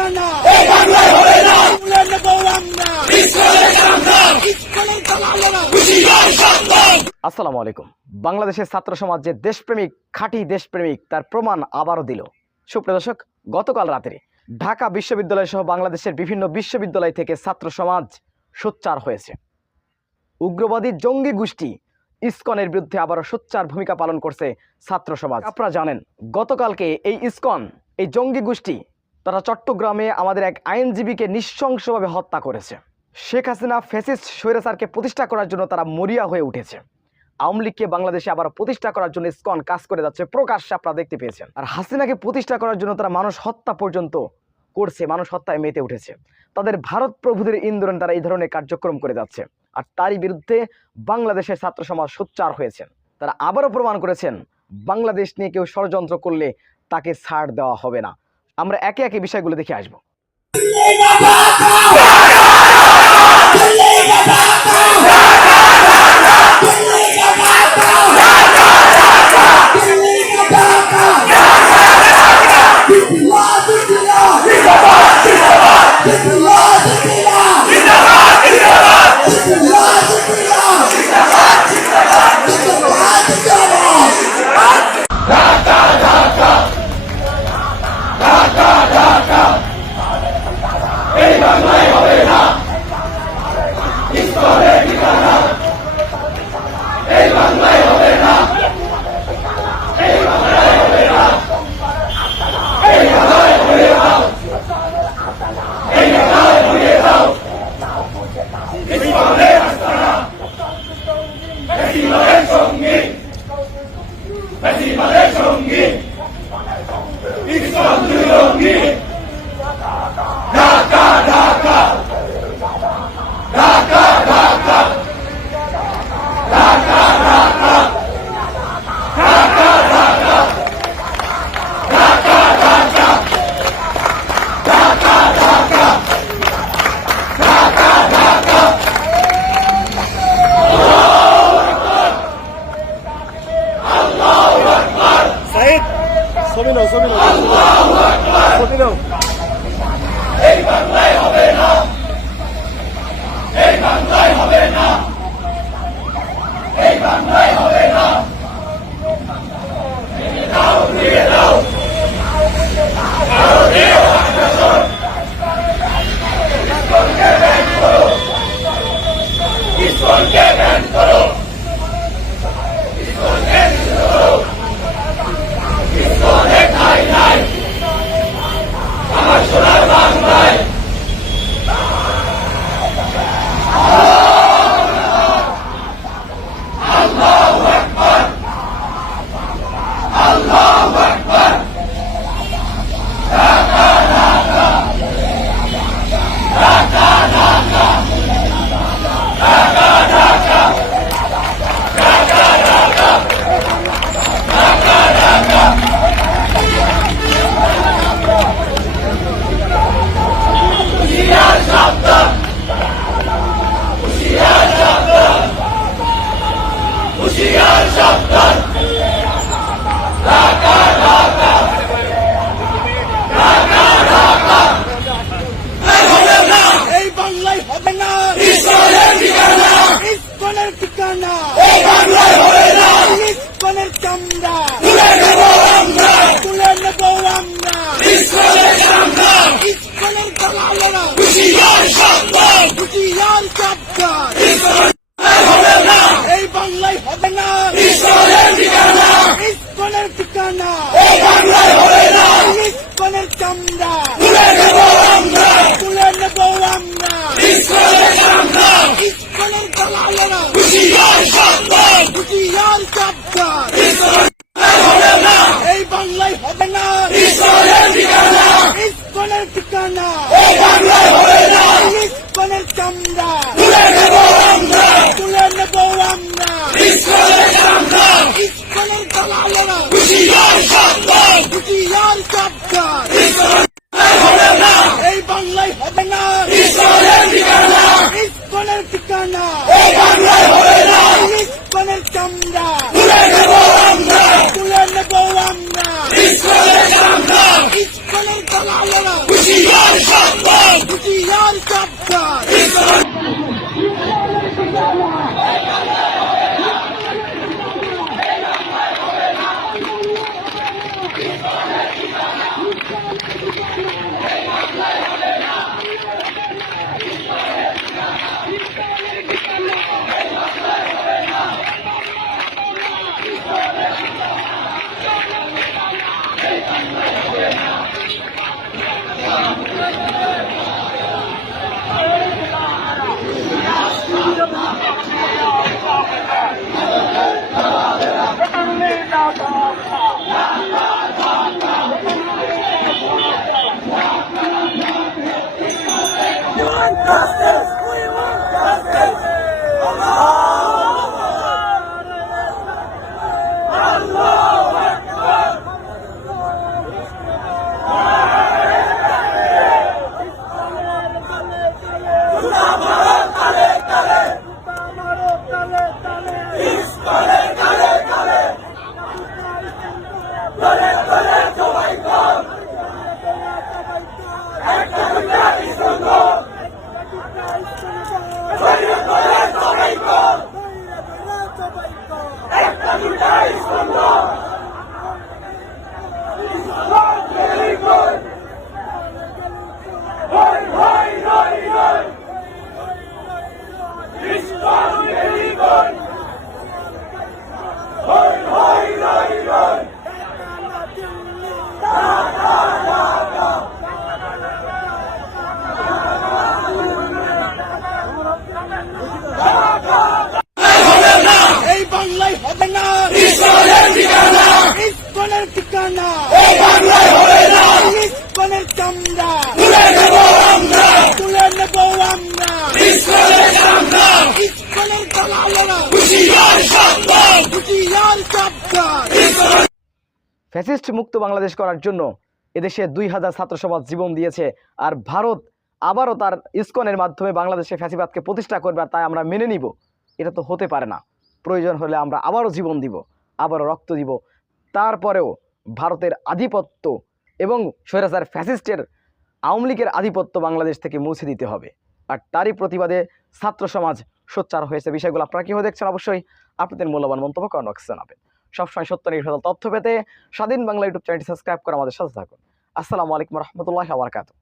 ঠিকানা এই বাংলায় হবে না তুলে নেব আমরা ইসলামের সংগ্রাম ইসলামের দালালেরা হুঁশিয়ার সাবধান। আসসালামু আলাইকুম। বাংলাদেশের ছাত্র সমাজ যে দেশপ্রেমিক, খাঁটি দেশপ্রেমিক তার প্রমাণ আবারও দিল। সুপ্রিয় দর্শক, গতকাল রাতে ঢাকা বিশ্ববিদ্যালয় সহ বাংলাদেশের বিভিন্ন বিশ্ববিদ্যালয় থেকে ছাত্র সমাজ সোচ্চার হয়েছে। উগ্রবাদী জঙ্গি গোষ্ঠী ইসকনের বিরুদ্ধে আবারও সোচ্চার ভূমিকা পালন করছে ছাত্র সমাজ। আপনারা জানেন, গতকালকে এই ইসকন, এই জঙ্গি গোষ্ঠী তারা চট্টগ্রামে আমাদের এক আইনজীবীকে নৃশংসভাবে হত্যা করেছে। শেখ হাসিনা ফ্যাসিস্ট স্বৈরাচারকে প্রতিষ্ঠা করার জন্য তারা মরিয়া হয়ে উঠেছে। আওয়ামী লীগকে বাংলাদেশে আবার প্রতিষ্ঠা করার জন্য ইসকন কাজ করে যাচ্ছে, প্রকাশ্যে আপনারা দেখতে পেয়েছেন। আর হাসিনাকে প্রতিষ্ঠা করার জন্য তারা মানুষ হত্যা পর্যন্ত করছে, মানুষ হত্যায় মেতে উঠেছে। তাদের ভারত প্রভুদের ইন্ধনে তারা এই ধরনের কার্যক্রম করে যাচ্ছে। আর তারই বিরুদ্ধে বাংলাদেশের ছাত্র সমাজ সোচ্চার হয়েছেন। তারা আবারও প্রমাণ করেছেন, বাংলাদেশ নিয়ে কেউ ষড়যন্ত্র করলে তাকে ছাড় দেওয়া হবে না। আমরা একে একে বিষয়গুলো দেখে আসবো। হুঁশিয়ার সাবধান। এই বাংলায় হবে না ইসকনের ঠিকানা, ইসকনের চামড়া তুলে নেব আমরা, ইসকনের দালালেরা হুঁশিয়ার সাবধান। ফ্যাসিস্ট মুক্ত বাংলাদেশ করার জন্য এদেশে 2000 ছাত্র সমাজ জীবন দিয়েছে, আর ভারত আবারও তার ইসকনের মাধ্যমে বাংলাদেশে ফ্যাসিবাদকে প্রতিষ্ঠা করবে, আর তাই আমরা মেনে নিব? এটা তো হতে পারে না। প্রয়োজন হলে আমরা আবারও জীবন দিব, আবারও রক্ত দিব, তারপরেও ভারতের আধিপত্য এবং স্বৈরাচার ফ্যাসিস্টের আওয়ামী লীগের আধিপত্য বাংলাদেশ থেকে মুছে দিতে হবে। আর তারই প্রতিবাদে ছাত্র সমাজ সোচ্চার হয়েছে। বিষয়গুলো আপনারা কীভাবে দেখছেন অবশ্যই আপনাদের মূল্যবান মন্তব্য কমেন্ট বক্সে জানাবেন। সবসময় সত্য নির্ভর তথ্য পেতে স্বাধীন বাংলা ইউটিউব চ্যানেলটি সাবস্ক্রাইব করে আমাদের সাথে থাকুন। আসসালামু আলাইকুম রহমতুল্লাহি ওয়া বারাকাতুহু।